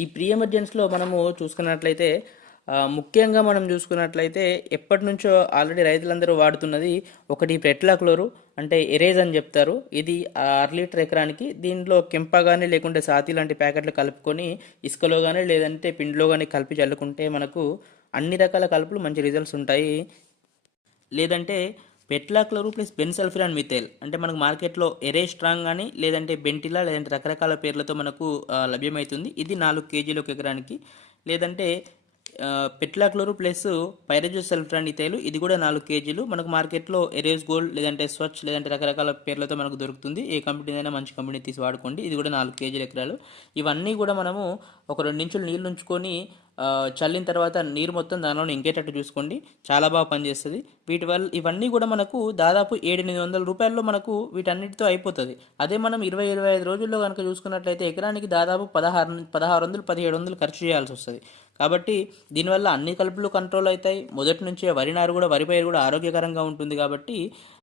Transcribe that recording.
ఈ ప్రీ ఎమర్జెన్సీలో మనము చూసుకున్నట్లయితే ముఖ్యంగా మనం చూసుకున్నట్లయితే ఎప్పటినుంచో ఆల్రెడీ రైతులందరూ వాడుతున్నది ఒకటి పెట్లాక్లోరు అంటే ఎరేజ్ అని చెప్తారు. ఇది 1/2 లీటర్ ఎకరానికి. దీనిలో కెంప కానీ లేకుంటే సాతి లాంటి ప్యాకెట్లు కలుపుకొని ఇసుకలో కానీ లేదంటే పిండిలో కానీ కలిపి చల్లుకుంటే మనకు అన్ని రకాల కలుపులు మంచి రిజల్ట్స్ ఉంటాయి. లేదంటే పెట్లాక్లోరు ప్లస్ బెన్సల్ఫిరాన్ మిథైల్ అంటే మనకు మార్కెట్లో ఎరే స్ట్రాంగ్ కానీ లేదంటే బెంటిలా లేదంటే రకరకాల పేర్లతో మనకు లభ్యమవుతుంది. ఇది 4 kg ఒక ఎకరానికి. లేదంటే పెట్లాక్లోరు ప్లస్ పైరజోసల్ఫ్రాన్ ఇథైల్ ఇది కూడా 4 kg మనకు మార్కెట్లో ఎరేస్ గోల్డ్ లేదంటే స్వచ్ లేదంటే రకరకాల పేర్లతో మనకు దొరుకుతుంది. ఏ కంపెనీ అయినా మంచి కంపెనీ తీసి వాడుకోండి. ఇది కూడా 4 kg ఎకరాలు. ఇవన్నీ కూడా మనము ఒక 2 నిమిషాలు నీళ్ళు ఉంచుకొని చల్లిన తర్వాత నీరు మొత్తం దానిలో ఇంకేటట్టు చూసుకోండి. చాలా బాగా పనిచేస్తుంది. వీటి వల్ల ఇవన్నీ కూడా మనకు దాదాపు 700-800 రూపాయల్లో మనకు వీటన్నిటితో అయిపోతుంది. అదే మనం 20-25 రోజుల్లో కనుక చూసుకున్నట్లయితే ఎకరానికి దాదాపు 1600-1700 ఖర్చు చేయాల్సి వస్తుంది. కాబట్టి దీనివల్ల అన్ని కలుపులు కంట్రోల్ అవుతాయి. మొదటి నుంచే వరి నారు కూడా వరి పైరు కూడా ఆరోగ్యకరంగా ఉంటుంది. కాబట్టి